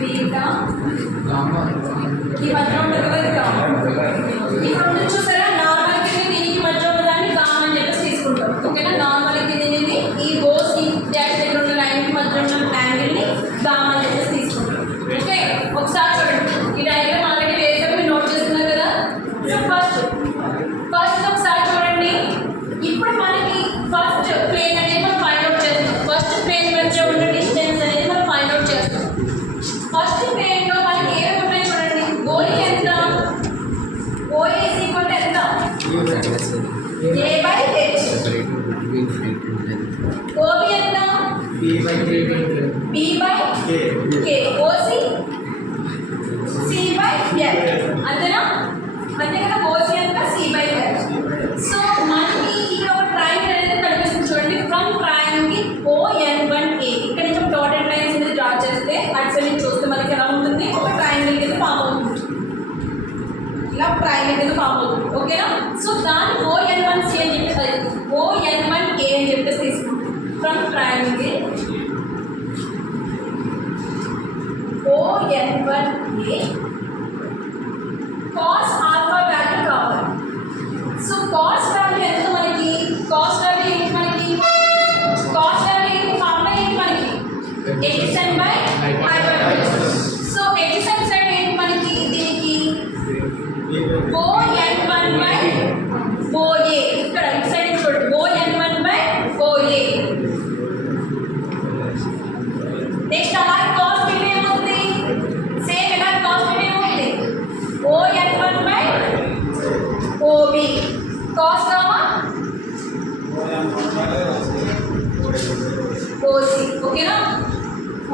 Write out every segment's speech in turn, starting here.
Beta ఈ మధ్య ఉంటుంది కదా ఇది గామా. ఇప్పుడు నుంచి చూసారా నార్మల్కి దీనికి మధ్య ఉన్నదాన్ని గామా అని చెప్పేసి తీసుకుంటాం. ఓకేనా, నార్మల్కి దీనిని ఈ బోస్ ఈ డాష్ దగ్గర ఉన్న లైన్కి మధ్య ఉన్న యాంగిల్ని గామా అని చెప్పేసి తీసుకుంటాం. ఓకే, ఒకసారి చూడండి, ఈ డయాగ్రామ్ ఆల్రెడీ వేసాము, మీరు నోట్ చేస్తున్నారు కదా. సో ఫస్ట్ ఒకసారి చూడండి. ఇప్పుడు మనకి ఫస్ట్ ప్లేన్ అనేది మనం ఫైండ్ అవుట్ చేస్తాం. ఫస్ట్ ప్లేన్ మధ్య ఉన్న డిస్టెన్స్ అనేది మనం ఫైండ్ అవుట్ చేస్తాం. ఫస్ట్ ప్లేన్లో మనకి ఏమేమి ఉన్నాయి చూడండి. ఓఈ ఎంత? ఓఈ ఈజ్ ఈక్వల్ టు ఎంత? A by H. ఓబి ఎంత? B by K. OC C by L. అంతేనా? అంతే కదా. ఓసి ఎంత? C by L. సో మనకి ఇక్కడ ఒక ట్రయాంగిల్ అనేది కనిపిస్తుంది చూడండి. ఫ్రమ్ ట్రయాంగిల్ ON1A ఇక్కడ నుంచి ఒక డాటెడ్ లైన్స్ అనేది డ్రా చేస్తే అటు సైడ్ నుంచి చూస్తే మనకి ఎలా ఉంటుంది? ఒక ట్రయాంగిల్ కింద ఫామ్ అవుతుంది. ఇలా ట్రయాంగిల్ కింద ఫామ్ అవుతుంది. ఓకేనా? సో దాన్ని ON1C అని చెప్పేసి ON1A అని చెప్పేసి తీసుకుంటాం. From triangle ON1A cos alpha value కావాలి. సో కాస్ వాల్యూ ఎంత మనకి? కాస్ వాల్యూ ఏంటి మనకి? కాస్ వాల్యూ ఏంటి? ఫార్ములా ఏంటి మనకి? XN by I by H. So XN side ఏంటి మనకి? దీనికి ON1 బై OA. ఇక్కడ ఇటు సైడ్ చూడండి, ON1 బై OA. నెక్స్ట్ అలాగే కాస్ బి ఏమవుతుంది? సేమ్ ఇలా కాస్ బి ఏమవుతుంది? ON1 by OB. Cos gamma OC. ఓకేనా?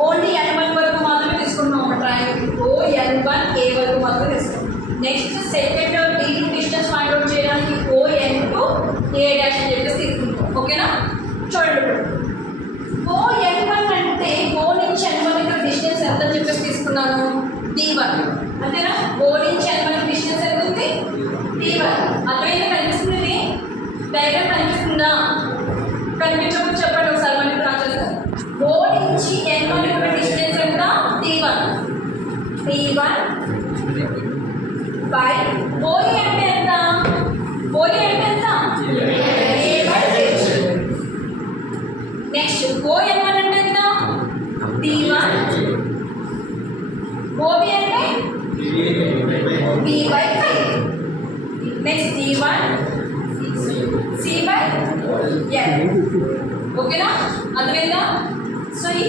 ఓన్లీ N1 వరకు మాత్రమే తీసుకుంటున్నాం. ఒక ట్రయాంగిల్ ON1A వరకు మాత్రమే తీసుకుంటాం. Next second D2 distance find out చేయడానికి ON2A డాష్ అని చెప్పేసి తీసుకుంటాం. ఓకేనా? చూడండి, ఇప్పుడు ON1 అంటే O నుంచి N1 యొక్క డిస్టెన్స్ ఎంత అని చెప్పేసి తీసుకున్నాను? D1. అంతేనా? O నుంచి N1 డిస్టెన్స్ ఎంత ఉంది? D1. అర్థమైందా? కనిపిస్తుంది? డయాగ్రామ్ కనిపిస్తుందా? కనిపించకపోతే చెప్పండి ఒకసారి, మళ్ళీ డ్రా చేస్తాను. O నుంచి N1 యొక్క డిస్టెన్స్ ఎంత? D1. D1 బై OE అంటే ఎంత? OE అంటే ఎంత? A by H. Next ON1 అంటే ఎంత? D1. OB అంటే B by 5. Next D1 C by L. ఓకేనా? అర్థమైందా? సో ఈ